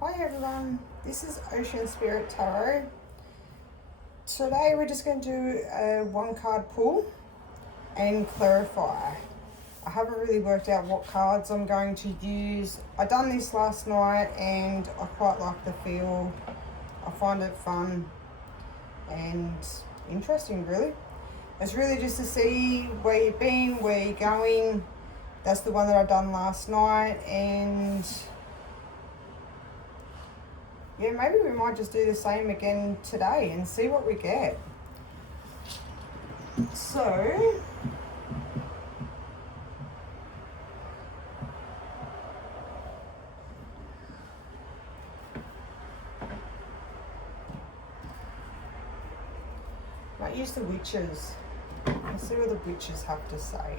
Hi everyone, this is Ocean Spirit Tarot. Today we're just going to do a one card pull and clarify. I haven't really worked out what cards I'm going to use. I done this last night and I quite like the feel. I find it fun and interesting really. It's really just to see where you've been, where you're going. That's the one that I done last night, and yeah, maybe we might just do the same again today and see what we get. So, might use the witches. Let's see what the witches have to say.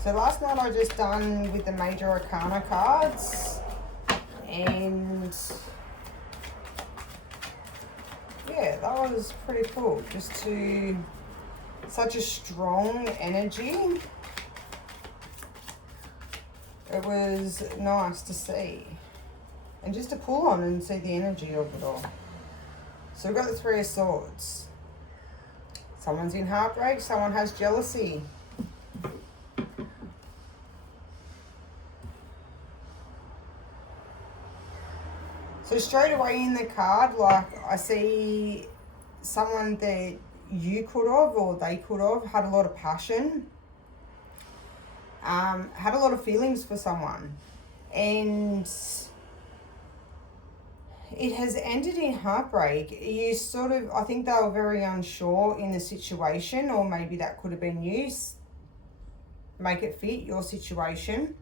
So last night I just done with the major arcana cards, and yeah, that was pretty cool. Just to such a strong energy. It was nice to see, and just to pull on and see the energy of it all. So we've got the Three of Swords. Someone's in heartbreak, someone has jealousy. So straight away in the card, like I see someone that you could have or they could have had a lot of passion, had a lot of feelings for someone, and it has ended in heartbreak. You sort of, I think they were very unsure in the situation, or maybe that could have been you. Make it fit your situation,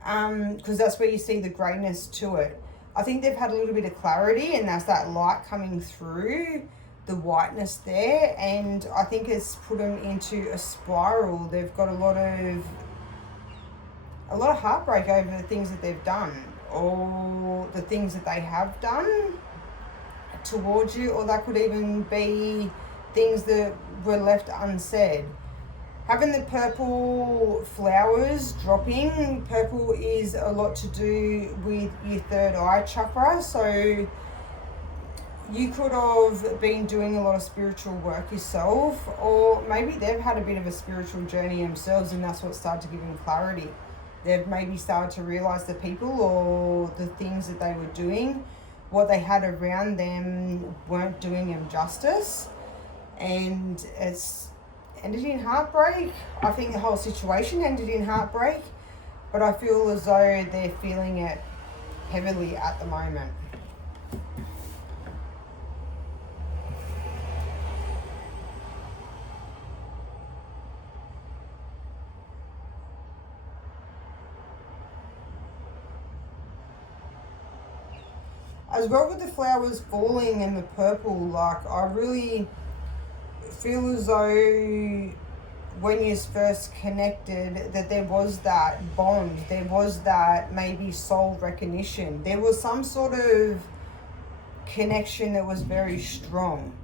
because that's where you see the greatness to it. I think they've had a little bit of clarity, and that's that light coming through, the whiteness there, and I think it's put them into a spiral. They've got a lot of heartbreak over the things that they've done, or the things that they have done towards you, or that could even be things that were left unsaid. Having the purple flowers dropping, purple is a lot to do with your third eye chakra. So you could have been doing a lot of spiritual work yourself, or maybe they've had a bit of a spiritual journey themselves, and that's what started to give them clarity. They've maybe started to realize the people or the things that they were doing, what they had around them weren't doing them justice, and it's ended in heartbreak. I think the whole situation ended in heartbreak, but I feel as though they're feeling it heavily at the moment. As well with the flowers falling and the purple, like I really feel as though when you first connected that there was that bond, there was that maybe soul recognition, there was some sort of connection that was very strong,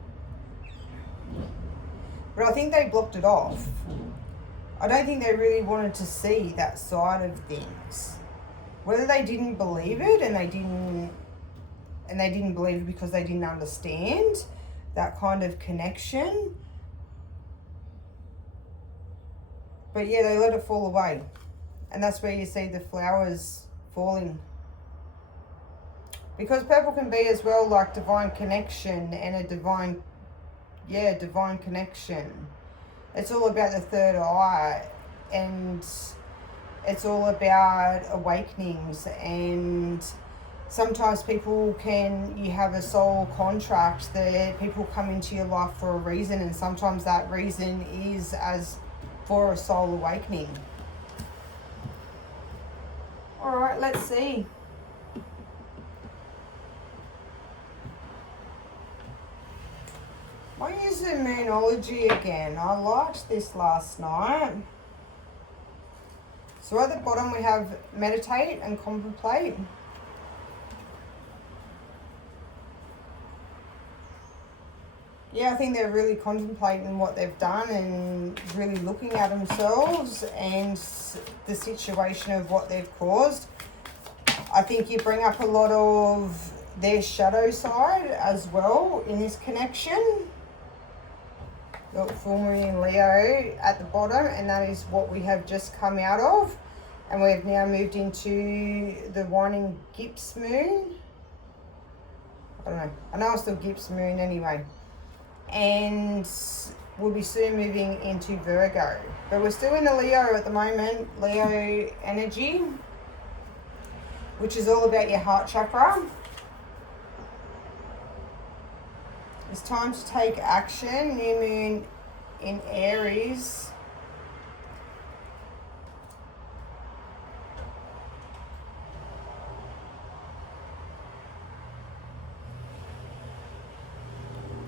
but I think they blocked it off. I don't think they really wanted to see that side of things, whether they didn't believe it and they didn't believe it because they didn't understand that kind of connection. But yeah, they let it fall away. And that's where you see the flowers falling. Because purple can be as well like divine connection and a divine connection. It's all about the third eye, and it's all about awakenings, and sometimes you have a soul contract that people come into your life for a reason, and sometimes that reason is as for a soul awakening. All right, let's see. I'll use the Moonology again. I liked this last night. So at the bottom we have meditate and contemplate. Yeah, I think they're really contemplating what they've done and really looking at themselves and the situation of what they've caused. I think you bring up a lot of their shadow side as well in this connection. Got full moon in Leo at the bottom, and that is what we have just come out of. And we've now moved into the winding Gips moon. I don't know. I know it's still Gips moon anyway. And we'll be soon moving into Virgo. But we're still in the Leo at the moment. Leo energy, which is all about your heart chakra. It's time to take action. New moon in Aries.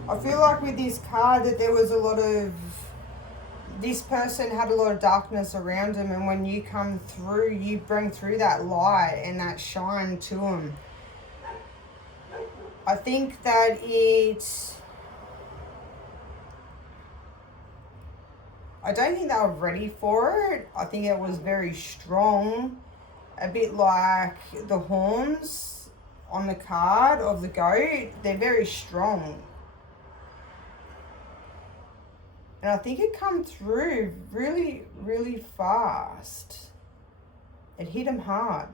I feel like with this card that there was a lot of, this person had a lot of darkness around them, and when you come through, you bring through that light and that shine to them. I think that I don't think they were ready for it. I think it was very strong, a bit like the horns on the card of the goat. They're very strong. And I think it come through really, really fast. It hit them hard.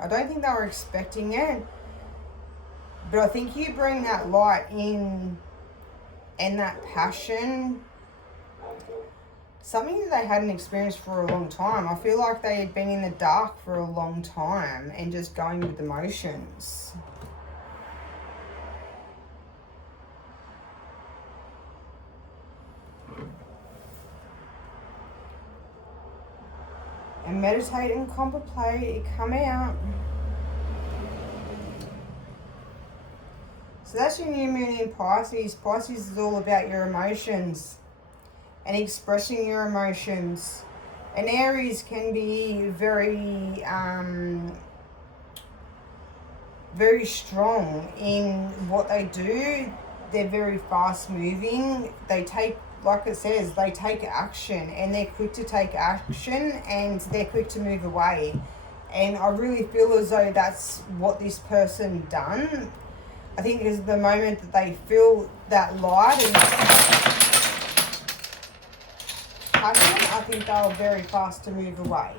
I don't think they were expecting it. But I think you bring that light in and that passion, something that they hadn't experienced for a long time. I feel like they had been in the dark for a long time and just going with the motions. And meditate and contemplate, it come out. So that's your new moon in Pisces. Pisces is all about your emotions and expressing your emotions. And Aries can be very, very strong in what they do. They're very fast moving. They take, like it says, they take action, and they're quick to take action, and they're quick to move away. And I really feel as though that's what this person done. I think it's the moment that they feel that light and passion, I think they were very fast to move away.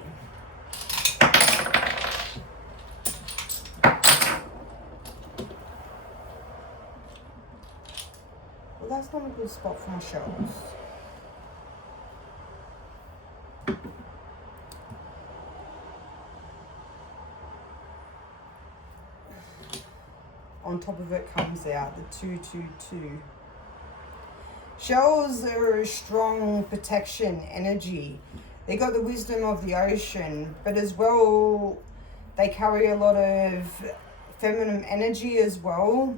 Well, that's not a good spot for my shells. On top of it comes out the 222. Shells are a strong protection energy. They got the wisdom of the ocean, but as well, they carry a lot of feminine energy as well.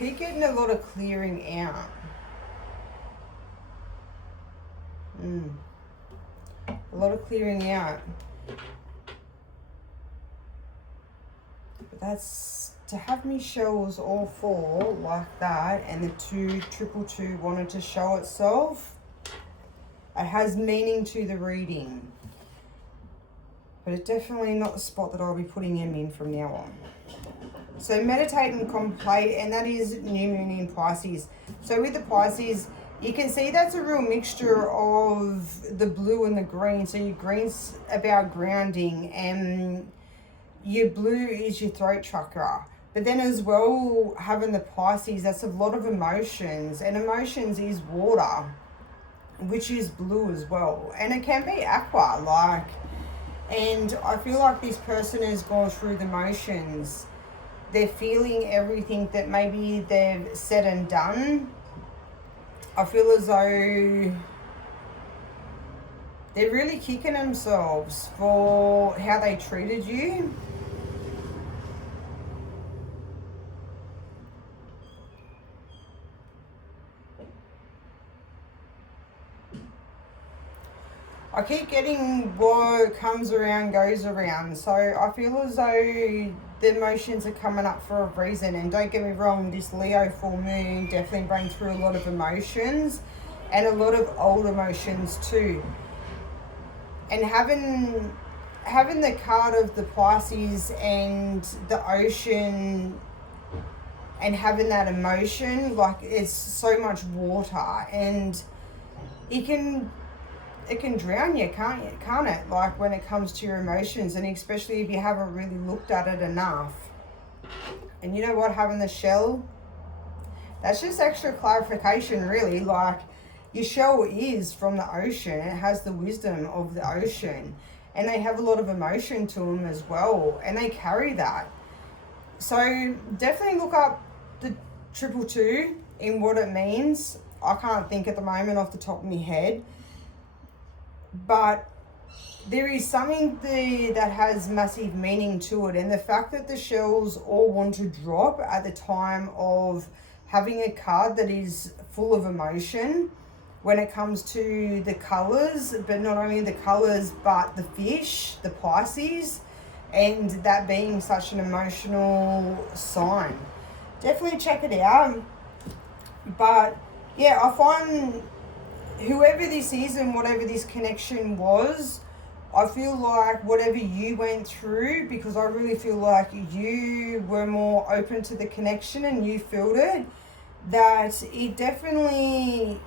You're getting a lot of clearing out. A lot of clearing out. But that's to have me shells all four like that, and the 222 wanted to show itself. It has meaning to the reading, but it's definitely not the spot that I'll be putting him in from now on. So meditate and contemplate, and that is new moon in Pisces. So with the Pisces, you can see that's a real mixture of the blue and the green. So your green's about grounding, and your blue is your throat chakra. But then as well, having the Pisces, that's a lot of emotions, and emotions is water, which is blue as well. And it can be aqua, and I feel like this person has gone through the motions. They're feeling everything that maybe they've said and done. I feel as though they're really kicking themselves for how they treated you. I keep getting what comes around goes around. So I feel as though the emotions are coming up for a reason. And don't get me wrong, this Leo full moon definitely brings through a lot of emotions and a lot of old emotions too. And having the card of the Pisces and the ocean and having that emotion, like, it's so much water, and it can drown you, can't it? Like, when it comes to your emotions, and especially if you haven't really looked at it enough. And you know what, having the shell, that's just extra clarification, really. Like, your shell is from the ocean. It has the wisdom of the ocean, and they have a lot of emotion to them as well, and they carry that. So definitely look up the 222 in what it means. I can't think at the moment off the top of my head, but there is something that has massive meaning to it. And the fact that the shells all want to drop at the time of having a card that is full of emotion when it comes to the colors, but not only the colors, but the fish, the Pisces, and that being such an emotional sign. Definitely check it out. But yeah, I find whoever this is and whatever this connection was, I feel like whatever you went through, because I really feel like you were more open to the connection and you felt it, that it definitely,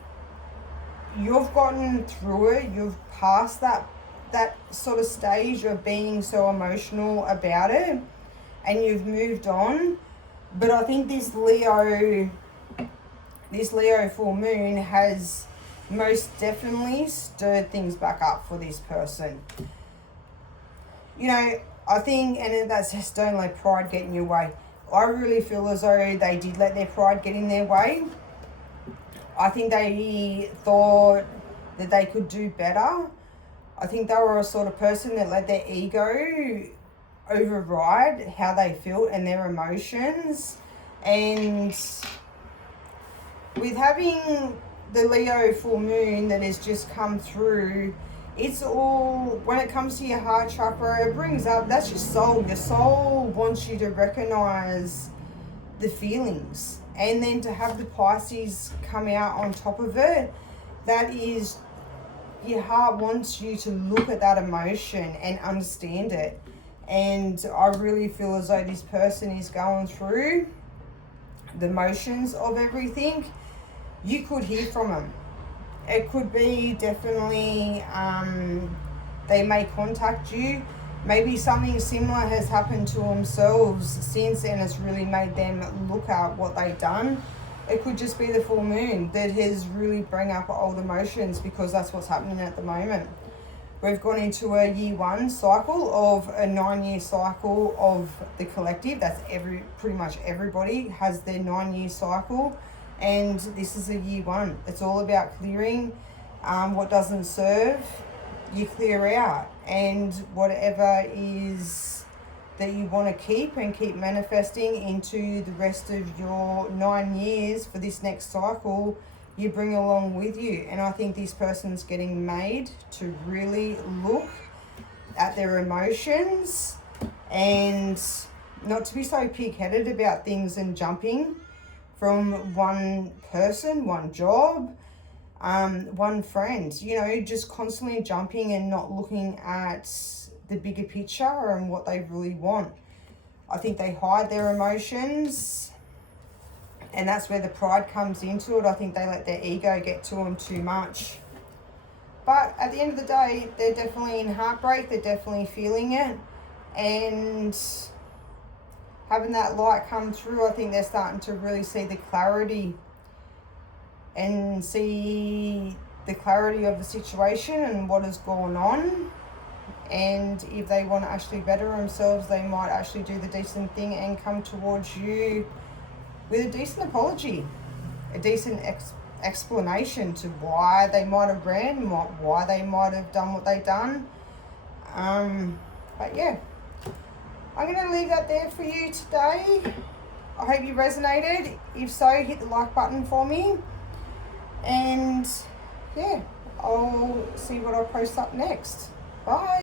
you've gotten through it, you've passed that sort of stage of being so emotional about it, and you've moved on. But I think this Leo full moon has most definitely stirred things back up for this person. You know, I think, and that's just, don't let pride get in your way. I really feel as though they did let their pride get in their way. I think they thought that they could do better. I think they were a sort of person that let their ego override how they felt and their emotions. And with having the Leo full moon that has just come through, it's all, when it comes to your heart chakra, it brings up, that's your soul. Your soul wants you to recognize the feelings. And then to have the Pisces come out on top of it, that is, your heart wants you to look at that emotion and understand it. And I really feel as though this person is going through the motions of everything. You could hear from them. It could be definitely, they may contact you. Maybe something similar has happened to themselves since, and it's really made them look at what they've done. It could just be the full moon that has really bring up old emotions, because that's what's happening at the moment. We've gone into a year 1 cycle of a 9-year cycle of the collective. That's pretty much everybody has their 9-year cycle. And this is a year 1. It's all about clearing what doesn't serve, you clear out. And whatever is that you want to keep and keep manifesting into the rest of your 9 years for this next cycle, you bring along with you. And I think this person's getting made to really look at their emotions and not to be so pig-headed about things and jumping from one person, one job, one friend, you know, just constantly jumping and not looking at the bigger picture and what they really want. I think they hide their emotions, and that's where the pride comes into it. I think they let their ego get to them too much. But at the end of the day, they're definitely in heartbreak. They're definitely feeling it. And having that light come through, I think they're starting to really see the clarity and see the clarity of the situation and what is going on. And if they want to actually better themselves, they might actually do the decent thing and come towards you with a decent apology, a decent explanation to why they might have ran, why they might have done what they've done. But yeah, I'm going to leave that there for you today. I hope you resonated. If so, hit the like button for me. And yeah, I'll see what I post up next. Bye.